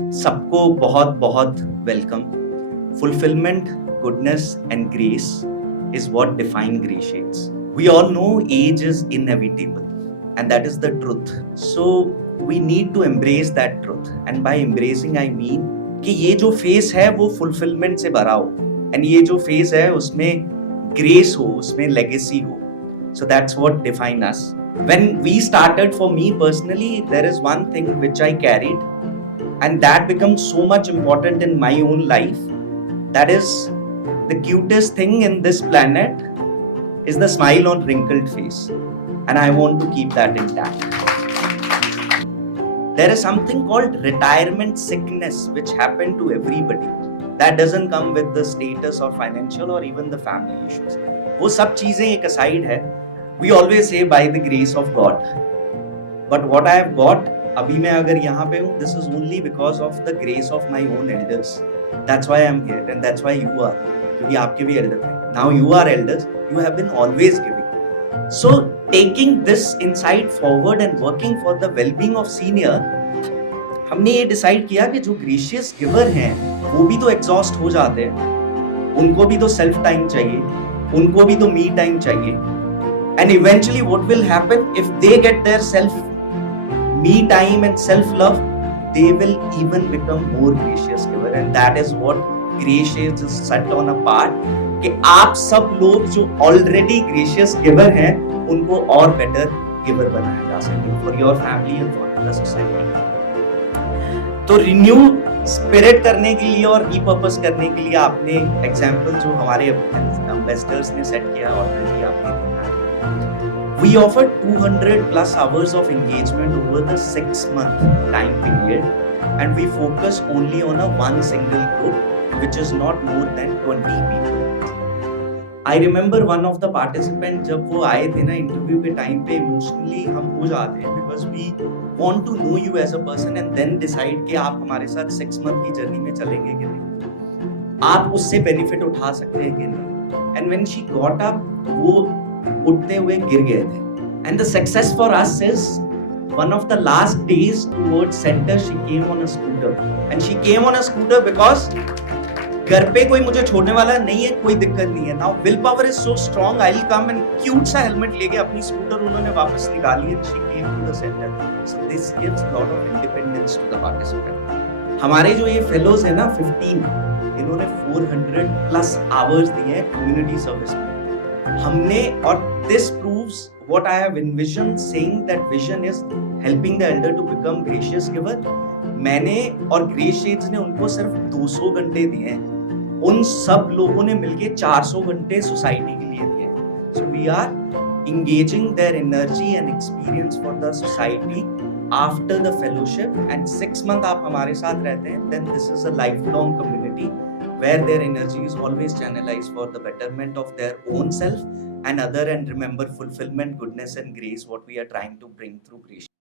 सबको बहुत बहुत welcome. Fulfillment, goodness, and grace is what define Grey Shades. We all know age is inevitable, and that is the truth. So we need to embrace that truth. And by embracing, I mean कि ये जो face है वो fulfilment से भरा हो, and ये जो फेस है उसमें ग्रेस हो, उसमें लेगेसी हो. So that's what define us. When we started, for me personally, there is one thing which I carried, and that becomes so much important in my own life. That is, the cutest thing in this planet is the smile on wrinkled face, and I want to keep that intact. There is something called retirement sickness which happened to everybody. That doesn't come with the status or financial or even the family issues. वो सब चीजें एक aside है. We always say by the grace of God. But what I have got, अभी मैं अगर यहाँ पे हूँ, this is only because of the grace of my own elders. That's why I'm here, and that's why you are. क्योंकि आपके भी elders हैं. Now you are elders. You have been always giving. So taking this insight forward and working for the well-being of senior, हमने ये decide किया कि जो gracious giver हैं वो भी तो एग्जॉस्ट हो जाते हैं, उनको भी तो सेल्फ टाइम चाहिए, उनको भी तो मी टाइम चाहिए. And eventually what will happen if they get their self me time and self love, they will even become more gracious giver. And that is what gracious is set on apart, कि आप सब लोग जो already gracious giver हैं उनको और better giver बनाया जा सके for your family and for the society. तो रिन्यू स्पिरिट करने के लिए और रीपर्पस करने के लिए आपने एग्जांपल जो हमारे एम्बेसडर्स ने सेट किया ऑलरेडी आपने देखा. We offer 200 plus hours of engagement over the 6-month time period, and we focus only on one single group, which is not more than 20 people. I remember one of the participants जब वो आए थे ना interview के time पे, emotionally हम हो जाते हैं because we want to know you as a person and then decide कि आप हमारे साथ 6 month की जर्नी में चलेंगे कि नहीं, आप उससे बेनिफिट उठा सकते हैं कि नहीं. And when she got up, वो उठते हुए गिर गए थे. And the success for us is one of the last days towards center she came on a scooter, and she came on a scooter because घर पे कोई मुझे छोड़ने वाला नहीं है, कोई दिक्कत नहीं है. Now willpower is so strong, I'll come, and cute सा हेलमेट लेके अपनी स्कूटर उन्होंने वापस निकाली and she came to the center. So this gives lot of independence to the participant. हमारे जो ये फेलोज है ना 15, इन्होंने 400 plus hours दिए हैं कम्युनिटी सर्विस में हमने. और this proves what I have envisioned, saying that vision is helping the elder to become gracious giver. मैंने और ग्रे शेड्स ने उनको सिर्फ 200 घंटे दिए हैं, उन सब लोगों ने मिलके 400 घंटे सोसाइटी के लिए दिए. So we are engaging their energy and experience for the society after the fellowship, and 6 month आप हमारे साथ रहते हैं, then this is a lifelong community where their energy is always channelized for the betterment of their own self and other. And remember, fulfillment, goodness, and grace, what we are trying to bring through creation.